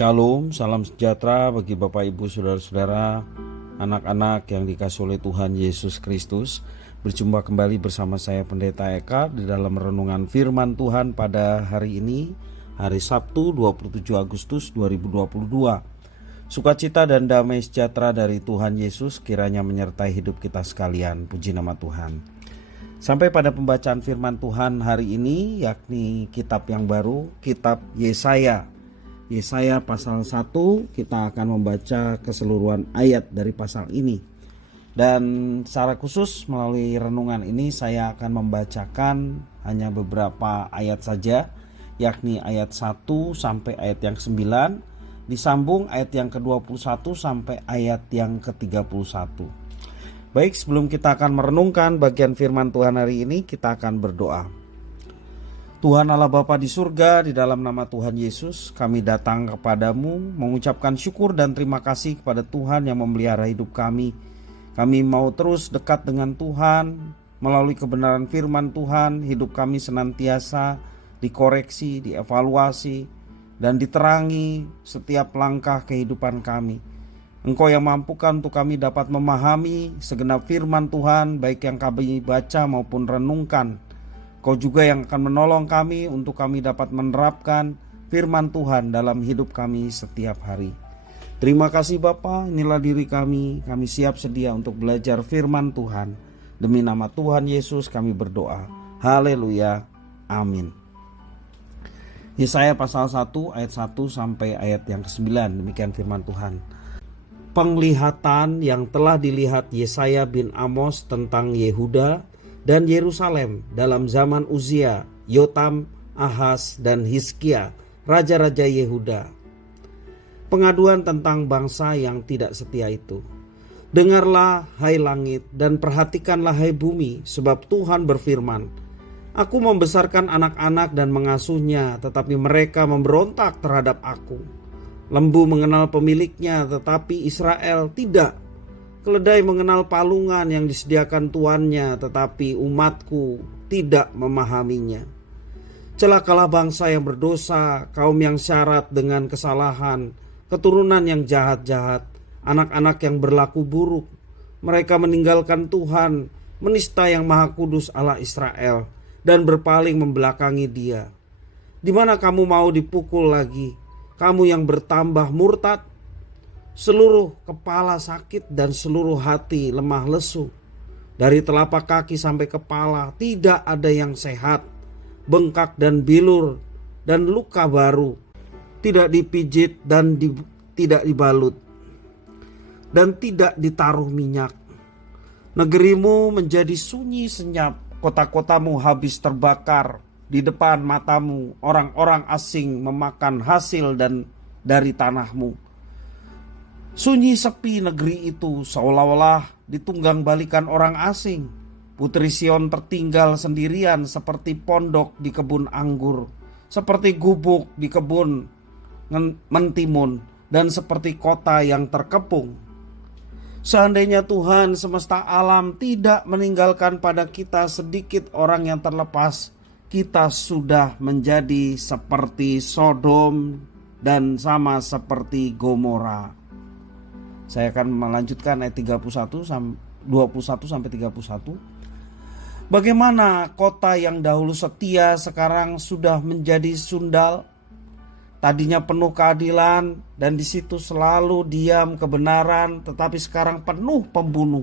Shalom, salam sejahtera bagi Bapak Ibu Saudara-saudara, anak-anak yang dikasihi oleh Tuhan Yesus Kristus. Berjumpa kembali bersama saya Pendeta Eka di dalam renungan firman Tuhan pada hari ini, hari Sabtu 27 Agustus 2022. Sukacita dan damai sejahtera dari Tuhan Yesus kiranya menyertai hidup kita sekalian. Puji nama Tuhan. Sampai pada pembacaan firman Tuhan hari ini, yakni kitab yang baru, kitab Yesaya. Yesaya pasal 1, kita akan membaca keseluruhan ayat dari pasal ini. Dan secara khusus melalui renungan ini saya akan membacakan hanya beberapa ayat saja, yakni ayat 1 sampai ayat yang ke-9, disambung ayat yang ke-21 sampai ayat yang ke-31. Baik, sebelum kita akan merenungkan bagian firman Tuhan hari ini, kita akan berdoa. Tuhan Allah Bapa di surga, di dalam nama Tuhan Yesus, kami datang kepadamu mengucapkan syukur dan terima kasih kepada Tuhan yang memelihara hidup kami. Kami mau terus dekat dengan Tuhan, melalui kebenaran firman Tuhan, hidup kami senantiasa dikoreksi, dievaluasi, dan diterangi setiap langkah kehidupan kami. Engkau yang mampukan untuk kami dapat memahami segenap firman Tuhan, baik yang kami baca maupun renungkan. Kau juga yang akan menolong kami untuk kami dapat menerapkan firman Tuhan dalam hidup kami setiap hari. Terima kasih Bapa, inilah diri kami siap sedia untuk belajar firman Tuhan. Demi nama Tuhan Yesus kami berdoa. Haleluya, amin. Yesaya pasal 1 ayat 1 sampai ayat yang ke-9, demikian firman Tuhan. Penglihatan yang telah dilihat Yesaya bin Amos tentang Yehuda dan Yerusalem dalam zaman Uzia, Yotam, Ahaz, dan Hizkia, raja-raja Yehuda. Pengaduan tentang bangsa yang tidak setia itu. Dengarlah hai langit dan perhatikanlah hai bumi, sebab Tuhan berfirman, Aku membesarkan anak-anak dan mengasuhnya, tetapi mereka memberontak terhadap aku. Lembu mengenal pemiliknya, tetapi Israel tidak. Keledai mengenal palungan yang disediakan tuannya, tetapi umatku tidak memahaminya. Celakalah bangsa yang berdosa, kaum yang syarat dengan kesalahan, keturunan yang jahat-jahat, anak-anak yang berlaku buruk. Mereka meninggalkan Tuhan, menista yang Maha Kudus Allah Israel, dan berpaling membelakangi Dia. Di mana kamu mau dipukul lagi? Kamu yang bertambah murtad? Seluruh kepala sakit dan seluruh hati lemah lesu. Dari telapak kaki sampai kepala tidak ada yang sehat. Bengkak dan bilur dan luka baru. Tidak dipijit dan tidak dibalut. Dan tidak ditaruh minyak. Negerimu menjadi sunyi senyap. Kota-kotamu habis terbakar. Di depan matamu orang-orang asing memakan hasil dan dari tanahmu. Sunyi sepi negeri itu seolah-olah ditunggang balikan orang asing. Putri Sion tertinggal sendirian seperti pondok di kebun anggur, seperti gubuk di kebun mentimun, dan seperti kota yang terkepung. Seandainya Tuhan semesta alam tidak meninggalkan pada kita sedikit orang yang terlepas, kita sudah menjadi seperti Sodom dan sama seperti Gomora. Saya akan melanjutkan ayat 21 sampai 31. Bagaimana kota yang dahulu setia sekarang sudah menjadi sundal? Tadinya penuh keadilan dan di situ selalu diam kebenaran, tetapi sekarang penuh pembunuh.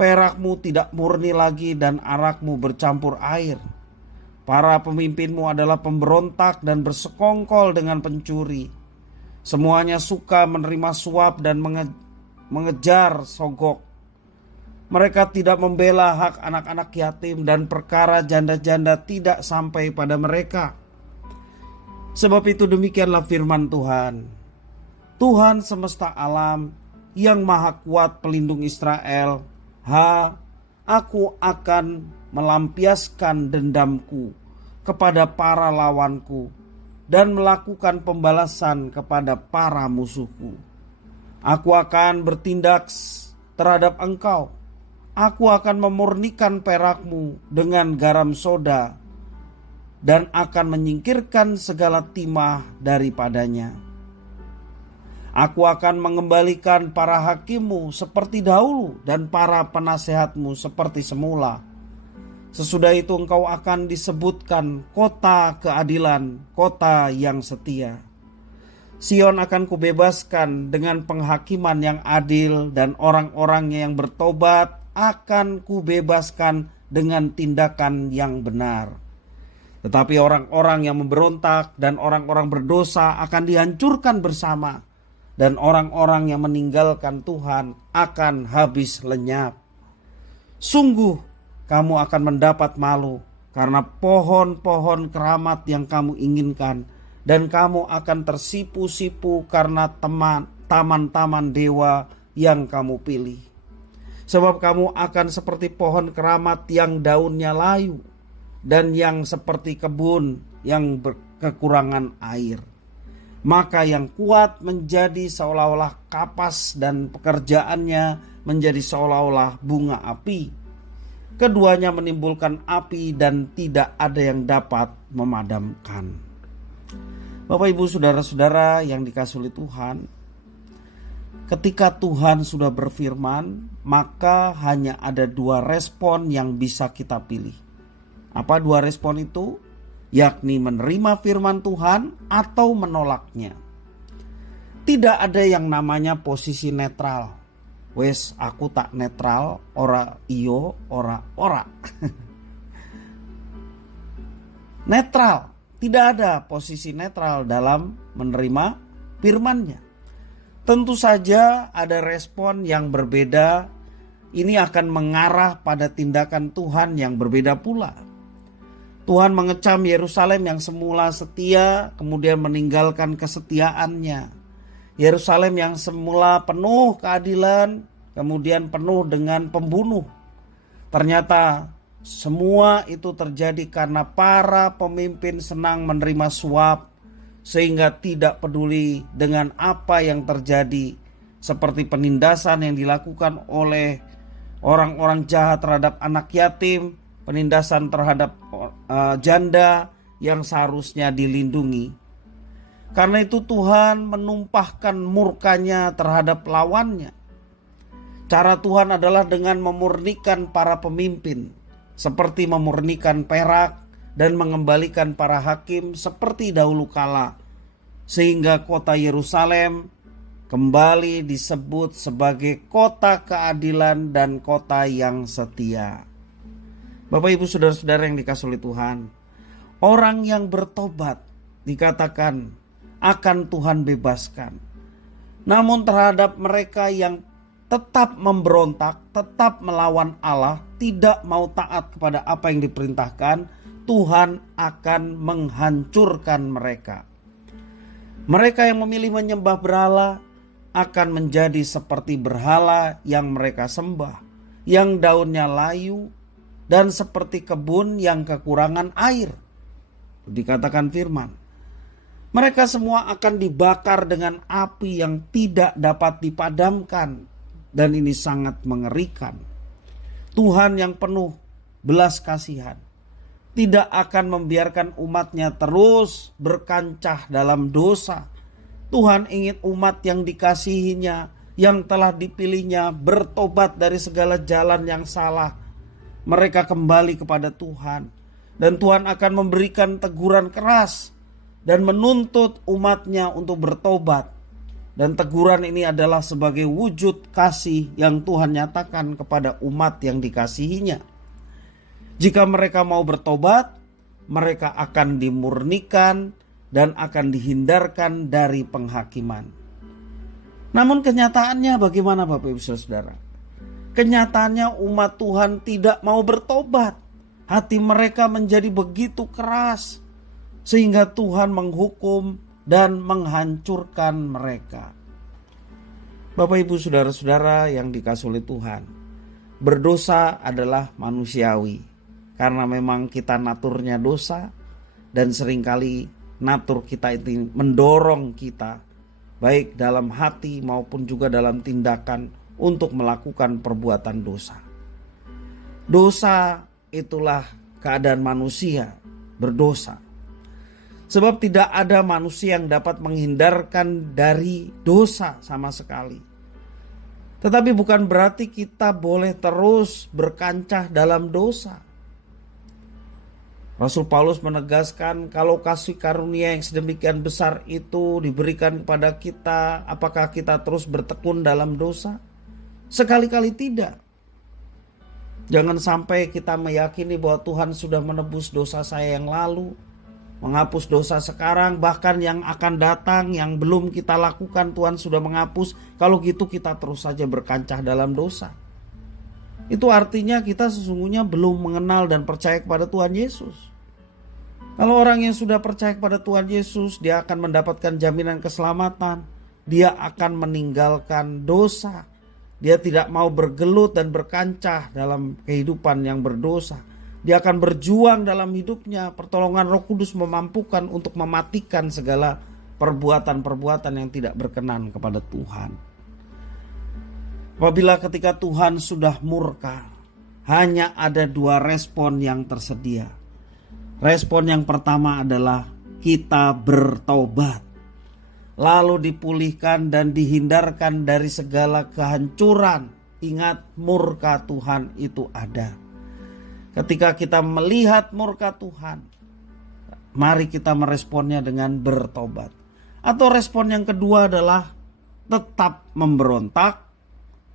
Perakmu tidak murni lagi dan arakmu bercampur air. Para pemimpinmu adalah pemberontak dan bersekongkol dengan pencuri. Semuanya suka menerima suap dan mengejar sogok. Mereka tidak membela hak anak-anak yatim dan perkara janda-janda tidak sampai pada mereka. Sebab itu demikianlah firman Tuhan. Tuhan semesta alam yang maha kuat pelindung Israel. Aku akan melampiaskan dendamku kepada para lawanku dan melakukan pembalasan kepada para musuhku. Aku akan bertindak terhadap engkau. Aku akan memurnikan perakmu dengan garam soda dan akan menyingkirkan segala timah daripadanya. Aku akan mengembalikan para hakimmu seperti dahulu dan para penasehatmu seperti semula. Sesudah itu engkau akan disebutkan kota keadilan, kota yang setia. Sion akan kubebaskan dengan penghakiman yang adil, dan orang-orangnya yang bertobat akan kubebaskan dengan tindakan yang benar. Tetapi orang-orang yang memberontak dan orang-orang berdosa akan dihancurkan bersama, dan orang-orang yang meninggalkan Tuhan akan habis lenyap. Sungguh kamu akan mendapat malu karena pohon-pohon keramat yang kamu inginkan, dan kamu akan tersipu-sipu karena taman-taman dewa yang kamu pilih. Sebab kamu akan seperti pohon keramat yang daunnya layu, dan yang seperti kebun yang kekurangan air. Maka yang kuat menjadi seolah-olah kapas, dan pekerjaannya menjadi seolah-olah bunga api. Keduanya menimbulkan api dan tidak ada yang dapat memadamkan. Bapak, Ibu, saudara-saudara yang dikasihi oleh Tuhan, ketika Tuhan sudah berfirman, maka hanya ada dua respon yang bisa kita pilih. Apa dua respon itu? Yakni menerima firman Tuhan atau menolaknya. Tidak ada yang namanya posisi netral. Wes, aku tak netral, ora iyo, ora. Netral, tidak ada posisi netral dalam menerima firman-Nya. Tentu saja ada respon yang berbeda. Ini akan mengarah pada tindakan Tuhan yang berbeda pula. Tuhan mengecam Yerusalem yang semula setia, kemudian meninggalkan kesetiaannya. Yerusalem yang semula penuh keadilan, kemudian penuh dengan pembunuh. Ternyata semua itu terjadi karena para pemimpin senang menerima suap, sehingga tidak peduli dengan apa yang terjadi, seperti penindasan yang dilakukan oleh orang-orang jahat terhadap anak yatim, penindasan terhadap janda yang seharusnya dilindungi. Karena itu Tuhan menumpahkan murkanya terhadap lawannya. Cara Tuhan adalah dengan memurnikan para pemimpin, seperti memurnikan perak, dan mengembalikan para hakim seperti dahulu kala, sehingga kota Yerusalem kembali disebut sebagai kota keadilan dan kota yang setia. Bapak, Ibu, saudara-saudara yang dikasihi oleh Tuhan, orang yang bertobat dikatakan akan Tuhan bebaskan. Namun terhadap mereka yang tetap memberontak, tetap melawan Allah, tidak mau taat kepada apa yang diperintahkan, Tuhan akan menghancurkan mereka. Mereka yang memilih menyembah berhala akan menjadi seperti berhala yang mereka sembah, yang daunnya layu, dan seperti kebun yang kekurangan air. Dikatakan firman, mereka semua akan dibakar dengan api yang tidak dapat dipadamkan, dan ini sangat mengerikan. Tuhan yang penuh belas kasihan tidak akan membiarkan umatnya terus berkancah dalam dosa. Tuhan ingin umat yang dikasihinya, yang telah dipilihnya, bertobat dari segala jalan yang salah. Mereka kembali kepada Tuhan, dan Tuhan akan memberikan teguran keras dan menuntut umatnya untuk bertobat. Dan teguran ini adalah sebagai wujud kasih yang Tuhan nyatakan kepada umat yang dikasihinya. Jika mereka mau bertobat, mereka akan dimurnikan dan akan dihindarkan dari penghakiman. Namun kenyataannya bagaimana, Bapak, Ibu, saudara? Kenyataannya umat Tuhan tidak mau bertobat. Hati mereka menjadi begitu keras, sehingga Tuhan menghukum dan menghancurkan mereka. Bapak, Ibu, saudara-saudara yang dikasihi oleh Tuhan, berdosa adalah manusiawi, karena memang kita naturnya dosa, dan seringkali natur kita itu mendorong kita, baik dalam hati maupun juga dalam tindakan, untuk melakukan perbuatan dosa. Dosa itulah keadaan manusia berdosa. Sebab tidak ada manusia yang dapat menghindarkan dari dosa sama sekali. Tetapi bukan berarti kita boleh terus berkancah dalam dosa. Rasul Paulus menegaskan, kalau kasih karunia yang sedemikian besar itu diberikan kepada kita, apakah kita terus bertekun dalam dosa? Sekali-kali tidak. Jangan sampai kita meyakini bahwa Tuhan sudah menebus dosa saya yang lalu, menghapus dosa sekarang, bahkan yang akan datang yang belum kita lakukan Tuhan sudah menghapus. Kalau gitu kita terus saja berkancah dalam dosa. Itu artinya kita sesungguhnya belum mengenal dan percaya kepada Tuhan Yesus. Kalau orang yang sudah percaya kepada Tuhan Yesus, dia akan mendapatkan jaminan keselamatan. Dia akan meninggalkan dosa. Dia tidak mau bergelut dan berkancah dalam kehidupan yang berdosa. Dia akan berjuang dalam hidupnya. Pertolongan Roh Kudus memampukan untuk mematikan segala perbuatan-perbuatan yang tidak berkenan kepada Tuhan. Apabila ketika Tuhan sudah murka, hanya ada dua respon yang tersedia. Respon yang pertama adalah kita bertobat, lalu dipulihkan dan dihindarkan dari segala kehancuran. Ingat, murka Tuhan itu ada. Ketika kita melihat murka Tuhan, mari kita meresponnya dengan bertobat. Atau respon yang kedua adalah tetap memberontak,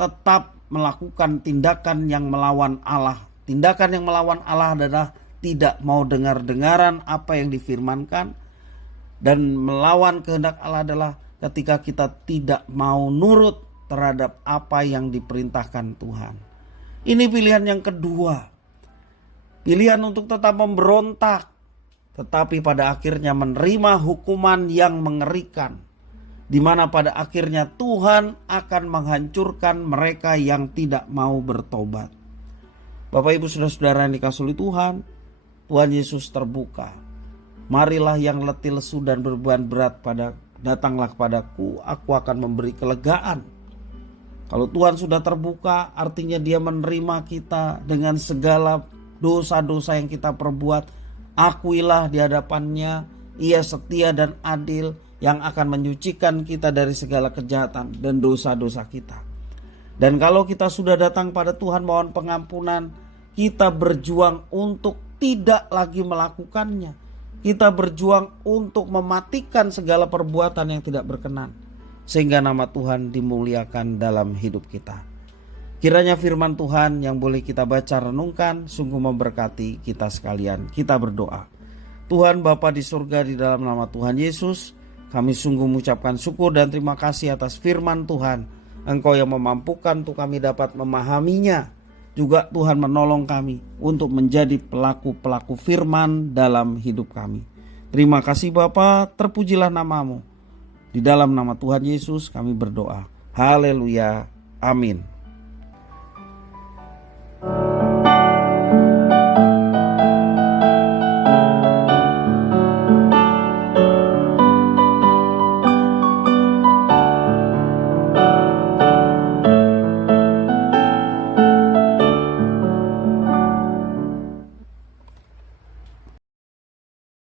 tetap melakukan tindakan yang melawan Allah. Tindakan yang melawan Allah adalah tidak mau dengar-dengaran apa yang difirmankan. Dan melawan kehendak Allah adalah ketika kita tidak mau nurut terhadap apa yang diperintahkan Tuhan. Ini pilihan yang kedua. Pilihan untuk tetap memberontak, tetapi pada akhirnya menerima hukuman yang mengerikan, di mana pada akhirnya Tuhan akan menghancurkan mereka yang tidak mau bertobat. Bapak Ibu saudara-saudara yang dikasihi Tuhan, Tuhan Yesus terbuka. Marilah yang letih lesu dan beban berat datanglah kepadaku, aku akan memberi kelegaan. Kalau Tuhan sudah terbuka, artinya Dia menerima kita dengan segala dosa-dosa yang kita perbuat. Akuilah di hadapannya, Ia setia dan adil yang akan menyucikan kita dari segala kejahatan dan dosa-dosa kita. Dan kalau kita sudah datang pada Tuhan mohon pengampunan, kita berjuang untuk tidak lagi melakukannya. Kita berjuang untuk mematikan segala perbuatan yang tidak berkenan, sehingga nama Tuhan dimuliakan dalam hidup kita. Kiranya firman Tuhan yang boleh kita baca renungkan sungguh memberkati kita sekalian. Kita berdoa. Tuhan Bapa di surga, di dalam nama Tuhan Yesus, kami sungguh mengucapkan syukur dan terima kasih atas firman Tuhan. Engkau yang memampukan untuk kami dapat memahaminya. Juga Tuhan menolong kami untuk menjadi pelaku-pelaku firman dalam hidup kami. Terima kasih Bapa, terpujilah namamu. Di dalam nama Tuhan Yesus kami berdoa. Haleluya. Amin.